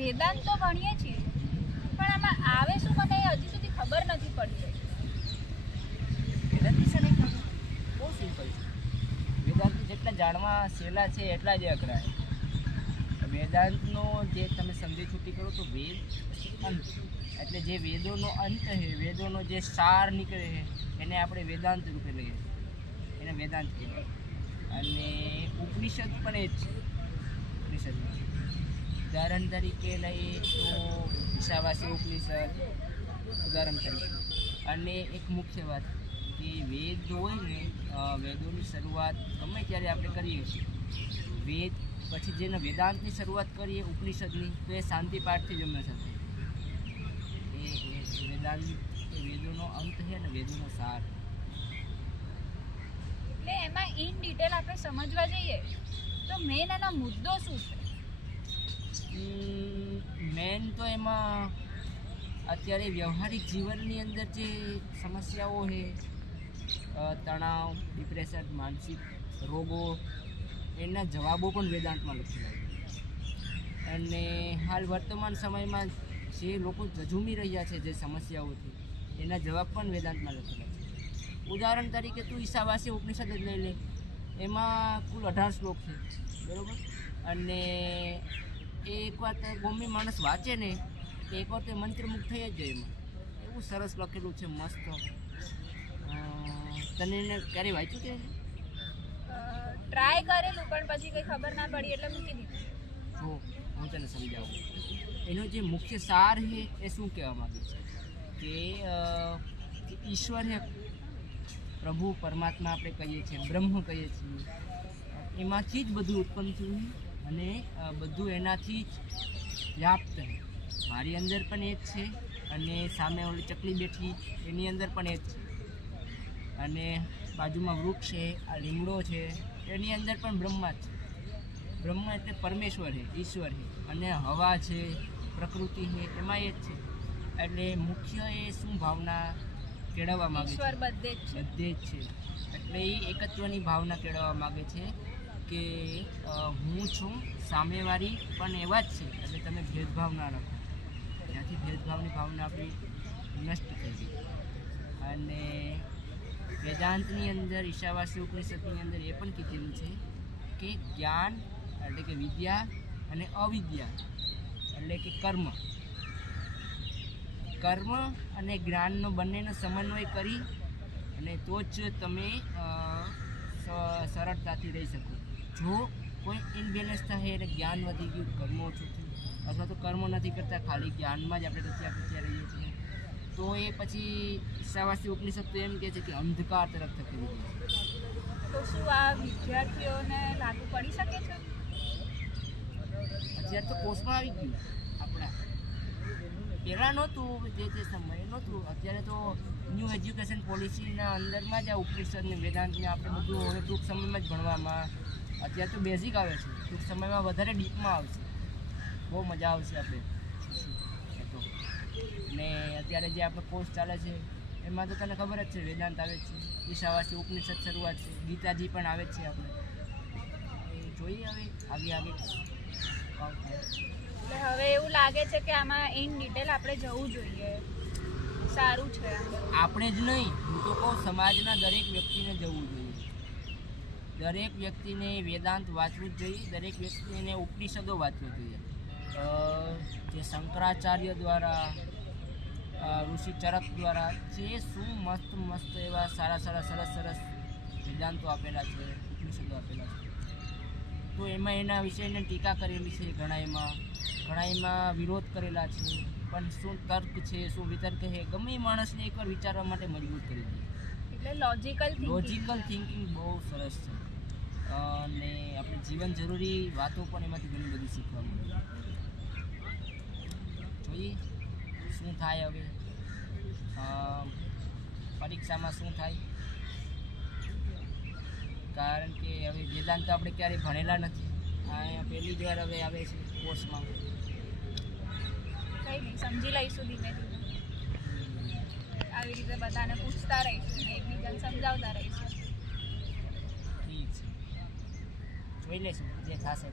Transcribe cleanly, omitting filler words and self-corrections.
વેદાંત તો ભણીએ છીએ, પણ આમાં આવે શું મને હજી સુધી ખબર નથી પડી. વેદાંત વિશે નહીં ખબર? બહુ સિમ્પલ છે. વેદાંત જેટલા જાણવા સહેલા છે એટલા જ અઘરા છે. વેદાંતનો જે તમે સમજી છૂટી કરો તો વેદ અંત, એટલે જે વેદોનો અંત છે, વેદોનો જે સાર નીકળે છે એને આપણે વેદાંત રૂપે લઈએ, એને વેદાંત કહેવાય. અને ઉપનિષદ પણ એ જ છે. ઉપનિષદમાં ઉદાહરણ તરીકે લઈએ તો ઈશાવાસી ઉપનિષદ ઉદાહરણ તરીકે. અને એક મુખ્ય વાત કે વેદ હોય ને, વેદોની શરૂઆત ગમે ત્યારે આપણે કરીએ વેદ પછી જેને વેદાંતની શરૂઆત કરીએ ઉપનિષદની, તો એ શાંતિ પાઠથી જ હંમેશા થાય. એ વેદાંત એ વેદોનો અંત છે ને વેદોનો સાર. એટલે એમાં ઇન ડિટેલ આપણે સમજવા જઈએ તો મેન એનો મુદ્દો શું છે? મેન તો એમાં અત્યારે વ્યવહારિક જીવનની અંદર જે સમસ્યાઓ છે, તણાવ, ડિપ્રેશન, માનસિક રોગો, એના જવાબો પણ વેદાંતમાં લખેલા છે. અને હાલ વર્તમાન સમયમાં જે લોકો ઝઝૂમી રહ્યા છે જે સમસ્યાઓથી, એના જવાબ પણ વેદાંતમાં લખેલા છે. ઉદાહરણ તરીકે તું ઈશાવાસી ઉપનિષદ જ લઈ લે, એમાં કુલ 18 શ્લોક છે, બરાબર? અને એ એકવાર ગમે માણસ વાંચે ને એકવાર તે મંત્રમુગ્ધ થઈ જ જાય. એમાં એવું સરસ લખેલું છે, મસ્ત. તને એને ક્યારે વાંચ્યું કે? ટ્રાય કરેલું પણ પછી કંઈ ખબર ના પડી એટલે મૂકી દીધું. જો હું તને સમજાવું, એનો જે મુખ્ય સાર છે એ શું કહેવા માગે છે કે ઈશ્વર છે, પ્રભુ પરમાત્મા આપણે કહીએ છીએ, બ્રહ્મ કહીએ છીએ, એમાંથી જ બધું ઉત્પન્ન થયું અને બધું એનાથી જ વ્યાપ્ત છે. મારી અંદર પણ એ જ છે અને સામે ઓલી ચકલી બેઠી એની અંદર પણ એ જ છે. અને બાજુમાં વૃક્ષ છે, આ લીમડો છે, એની અંદર પણ બ્રહ્મા છે. બ્રહ્મ એટલે પરમેશ્વર છે, ઈશ્વર છે. અને હવા છે, પ્રકૃતિ છે, એમાં એ જ છે. એટલે મુખ્ય એ શું ભાવના કેળવવા માગે છે? બધે જ છે. એટલે એ એકત્વની ભાવના કેળવવા માગે છે કે હું છું, સામેવાળી પણ એવા જ છે. એટલે તમે ભેદભાવ ના રાખો. ત્યાંથી ભેદભાવની ભાવના આપણી નષ્ટ થઈ ગઈ. અને વેદાંતની અંદર, ઈશાવાસી ઉપનિષદની અંદર એ પણ કીધેલું છે કે જ્ઞાન એટલે કે વિદ્યા અને અવિદ્યા એટલે કે કર્મ અને જ્ઞાનનો બંનેનો સમન્વય કરી અને તો જ તમે સરળતાથી રહી શકો. જો કોઈ ઇનબેલેન્સ થાય એટલે જ્ઞાન વધી ગયું, કર્મ ઓછું થયું, અથવા તો કર્મ નથી કરતા, ખાલી જ્ઞાનમાં જ આપણે રચ્યા રહીએ છીએ, તો એ પછી ઈશાવાસી ઉપનિષદ તો એમ કહે છે કે અંધકાર તરફ ધકેલી દે છે. તો શું આ વિદ્યાર્થીઓને લાગુ પડી શકે છે? અત્યારે તો કોર્સમાં આવી ગયું આપણા, પહેલાં નહોતું, જે સમયે નહોતું. અત્યારે તો ન્યૂ એજ્યુકેશન પોલિસીના અંદરમાં જ આ ઉપનિષદને વેદાંતને આપણે બધું હવે ટૂંક સમયમાં જ ભણવામાં. અત્યારે તો બેઝિક આવે છે, ટૂંક સમયમાં વધારે ડીપમાં આવશે. બહુ મજા આવશે આપણે તો. ને અત્યારે જે આપણો કોર્સ ચાલે છે એમાં તો તને ખબર જ છે વેદાંત આવે છે, ઈશાવાસી ઉપનિષદ શરૂઆત છે, ગીતાજી પણ આવે જ છે. આપણે જોઈએ હવે આગે એટલે હવે એવું લાગે છે કે આમાં ઇન ડિટેલ આપણે જવું જોઈએ. સારું છે. આપણે જ નહીં, હું તો કહું સમાજના દરેક વ્યક્તિને જવું જોઈએ. દરેક વ્યક્તિને વેદાંત વાંચવું જ જોઈએ. દરેક વ્યક્તિને ઉપનિષદો વાંચવું જોઈએ. જે શંકરાચાર્ય દ્વારા, ઋષિ ચરક દ્વારા જે શું મસ્ત એવા સારા સરસ વેદાંતો આપેલા છે, ઉપનિષદો આપેલા છે, તો એમાં એના વિષયને ટીકા કરેલી છે. ઘણામાં વિરોધ કરેલા છે. પણ શું તર્ક છે, શું વિતર્ક છે, ગમે માણસને એકવાર વિચારવા માટે મજબૂર કરી દે. એટલે લોજિકલ થિંકિંગ બહુ સરસ છે. અને આપણે જીવન જરૂરી વાતો પણ એમાંથી ઘણી બધી શીખવા મળે. જોઈએ શું થાય હવે પરીક્ષામાં શું થાય, કારણ કે હવે વેદાંત તો આપણે ક્યારેય ભણેલા નથી. અહીંયા પહેલી જ વાર હવે આવે છે કોર્સમાં. કંઈ નહીં, સમજી લઈશું ધીમે ધીમે. આવી રીતે બધાને પૂછતા રહીશું ને એકબીજાને સમજાવતા રહીશું. ઠીક છે, જોઈ લઈશું જે થશે.